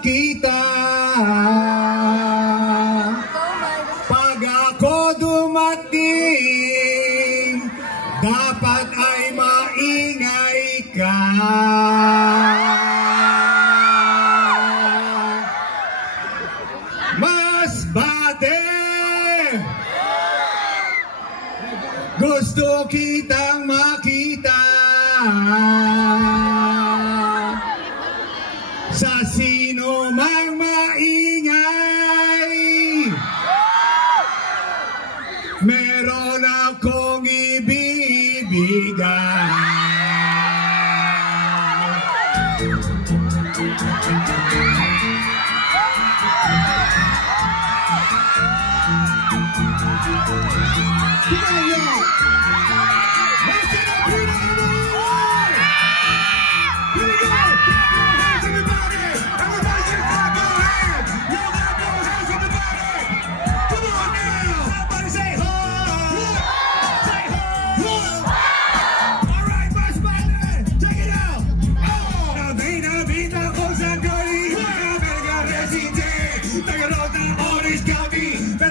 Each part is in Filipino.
makita. Pag ako dumating, dapat ay maingay ka. Mas bate, gusto kitang makita. Sa sino mang maingay, meron akong ibibigay.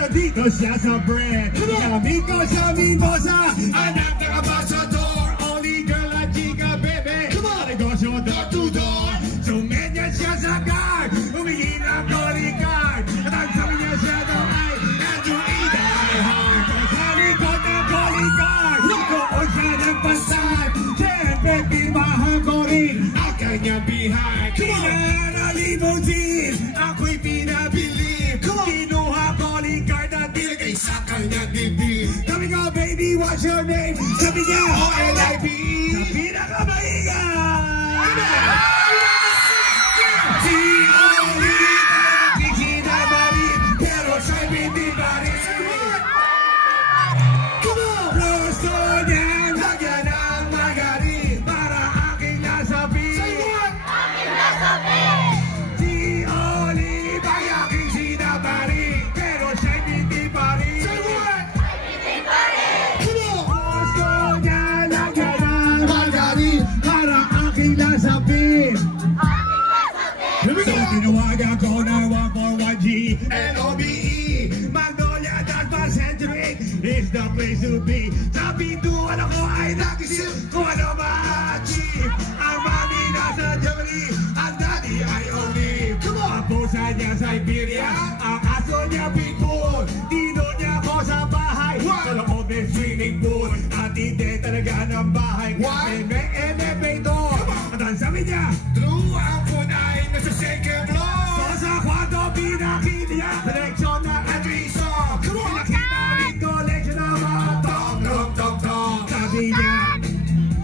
Dito siya sa bread, gamit ko siya mimosa, anak ng ambassador, only girl at chica baby. Negosyo door to door, sumenya siya sa guard, humingi ng calling card, at ang sabi niya siya daw ay Andrew Ida ay hard. Sa likod ng calling card, doon siya nagpasad, siyempre pirmahan ko rin ang kanyang behind. Kina na limousine, ako'y pinabili, kinuha calling card at nilagay sa kanyang dibdib. Sabi ko, baby, what's your name? Sabi niya, O-L-I-P. Sa pinakamainga, si Oli, aking sinamarin, pero siya'y hindi pa rin. Gusto niya lagyan ng magaling para aking nasabi. Si Oli, ay aking sinamarin, pero siya'y hindi pa rin. Gusto niya lagyan ng magaling para aking nasabi. So tinawagan ko na 141G L-O-B-E, Magnolia Dagmar Centric is the place to be. Sa pintuan ako ay nagisip kung ano ma-achieve. Ang mami nasa Germany, ang daddy ay olive. Ang pusa niya Siberia, ang aso niya Pitbull. Dino niya ako sa bahay, sa loob ng swimming pool. At hindi talaga ng bahay kasi may elevator. At ang sabi niya, true, ang phone ay nasa second floor. So sa kwarto pinakita niya seleksyon ng adriso. Pinakita rin collection ng mga tong. Sabi niya,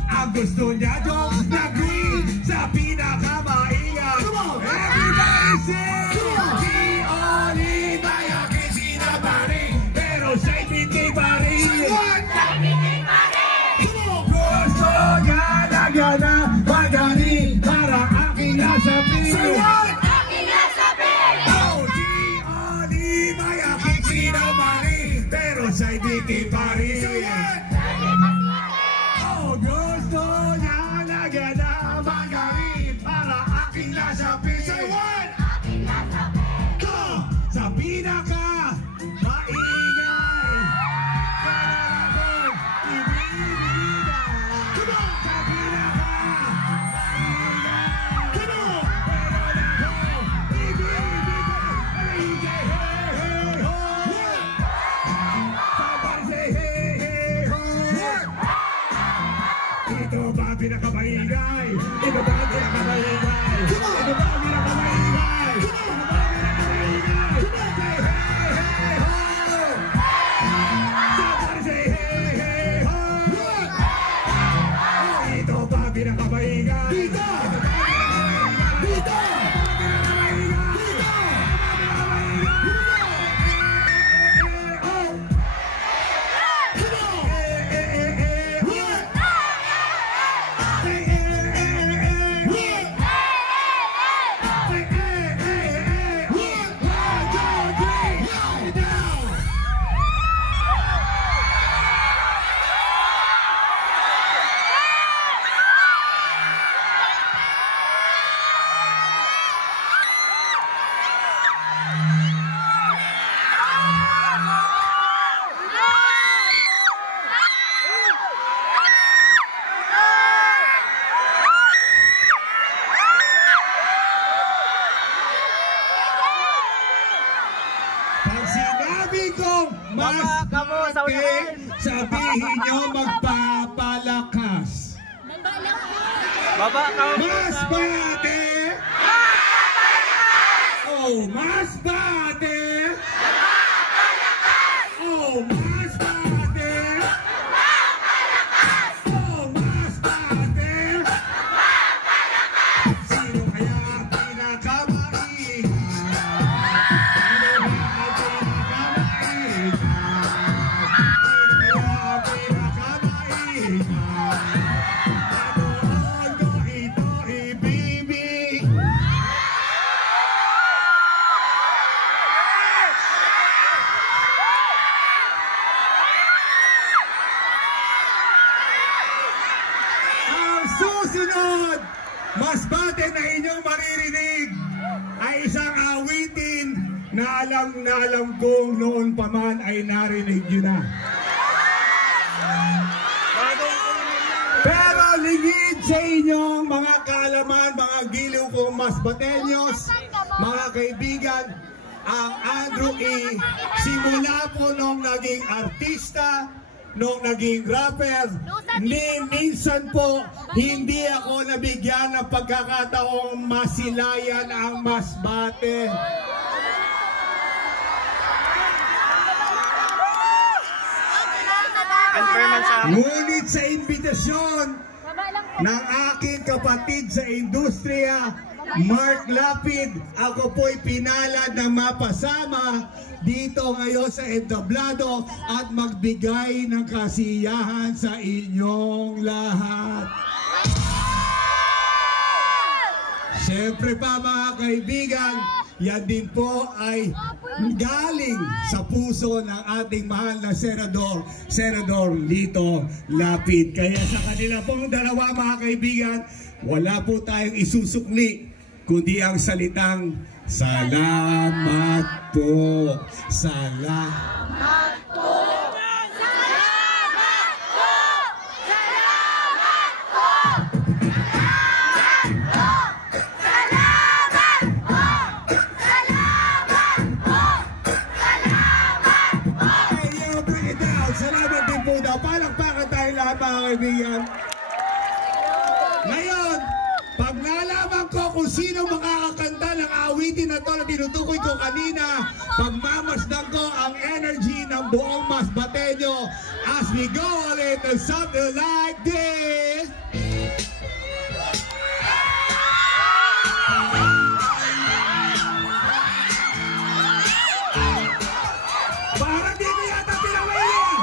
ang gusto niya dong na green sa pinakamaingat. Everybody sing! Si Oli ay aking sinabaring, pero siya'y hindi pa rin. Gusto niya lagyan ng magaling para aking nasabi. Oh, si Oli ay aking sinabaring, pero siya'y hindi pa rin. Oh, gusto niya lagyan ng magaling para aking nasabi. Say what? Sa pinaka maingay, para akong ibibigay. Sa pinaka maingay, para akong ibibigay. Hey, hey, ho! Somebody say hey, sinabi kong mas bate, sabihin nyo magpapalakas. Mas bate! Oh, mas bate! Oh, mas bate! Oh, mas bate! Sino kaya ang pinakamaingay? Sino kaya ang pinakamaingay? Anoon ko ito ibibig. Ang susunod, mas bate na inyong maririnig ay isang awitin na alam kong noon pa man ay narinig nyo na. Pero lingid sa inyong mga kaalaman, mga giliw kong mas batenyos, mga kaibigan, ang Andrew E. simula po nung naging artista, nung naging rapper, minsan po hindi ako nabigyan ng pagkakataong masilayan ang mas bate. Ngunit sa imbitasyon ng aking kapatid sa industriya, Mark Lapid, ako po'y pinalad na mapasama dito ngayon sa entablado at magbigay ng kasiyahan sa inyong lahat. Siyempre pa mga kaibigan, yan din po ay galing sa puso ng ating mahal na Senador Lito Lapid. Kaya sa kanila pong dalawa mga kaibigan, wala po tayong isusukli kundi ang salitang salamat po. Salamat po. Salamat po. Salamat po. Salamat po. Salamat po. Salamat po. Hey, you bring it down. Salamat din po daw. Palakpakan tayo lahat mga kaibigan. Ngayon, pag nalaman ko kung sino makakakanta ng awitin na ito na tinutukoy ko kanina, pagmamasdan ko ang energy ng buong mas batenyo as we go a little something like this. Parang di ko yata pinawin!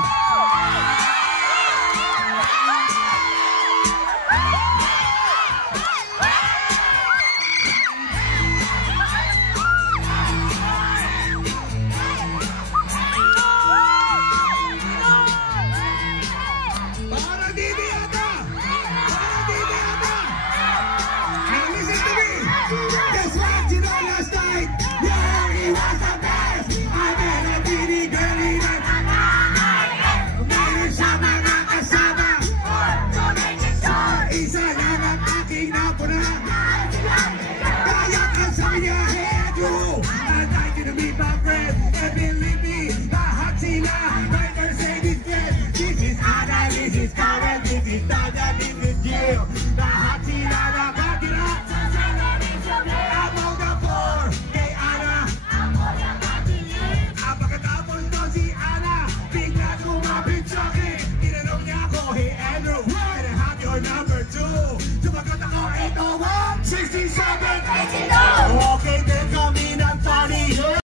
I'd like you to be my friend.